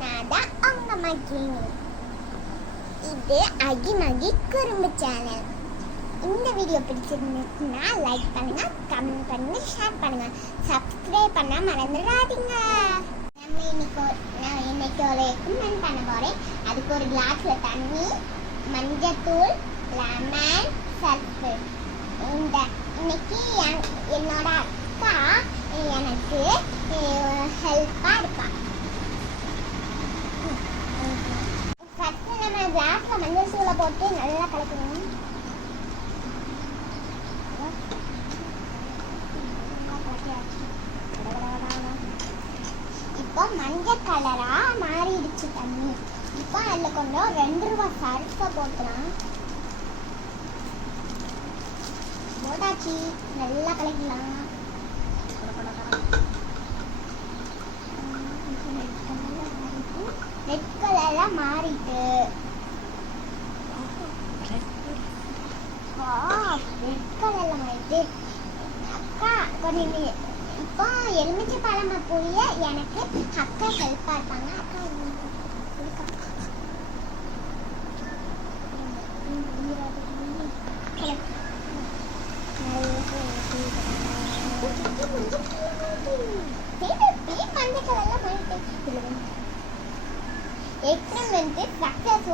நான் தான் உங்க மகிழினி. இது அகிமகி குறும்பு சேனல். இந்த வீடியோ பிடிச்சிருந்துச்சுன்னா லைக் பண்ணுங்க, கமெண்ட் பண்ணுங்க, ஷேர் பண்ணுங்க, சப்ஸ்கிரைப் பண்ண மறந்துடாதீங்க. நான் இன்னைக்கு ஒரு எக்ஸ்பெரிமெண்ட் பண்ண போறேன். அதுக்கு ஒரு கிளாஸ்ல தண்ணி, மஞ்சத்தூள், லெமன், சர்ஃபு. இன்னைக்கு என்னோட அக்கா எனக்கு ஹெல்ப்பாக இருப்பா. ஃபஸ்ட்டு நம்ம கிளாஸில் மஞ்சள் தூளை போட்டு நல்லா கலக்கணும். இப்போ மஞ்சள் கலராக மாறிடுச்சு தண்ணி. இப்போ அதில் கொஞ்சம் 2 ரூபாய் சர்ஃபை போட்டுலாம் போட்டாச்சு. நல்லா கலக்கலாம். ரெட் கலர்ல மாறிட்டு அக்கா கொஞ்சம் இப்போ எலுமிச்சை பழமா புரிய எனக்கு அக்கா ஹெல்ப்பா இருப்பாங்க. அக்கா எக்ஸ்பெரிமெண்ட் சக்சஸ்.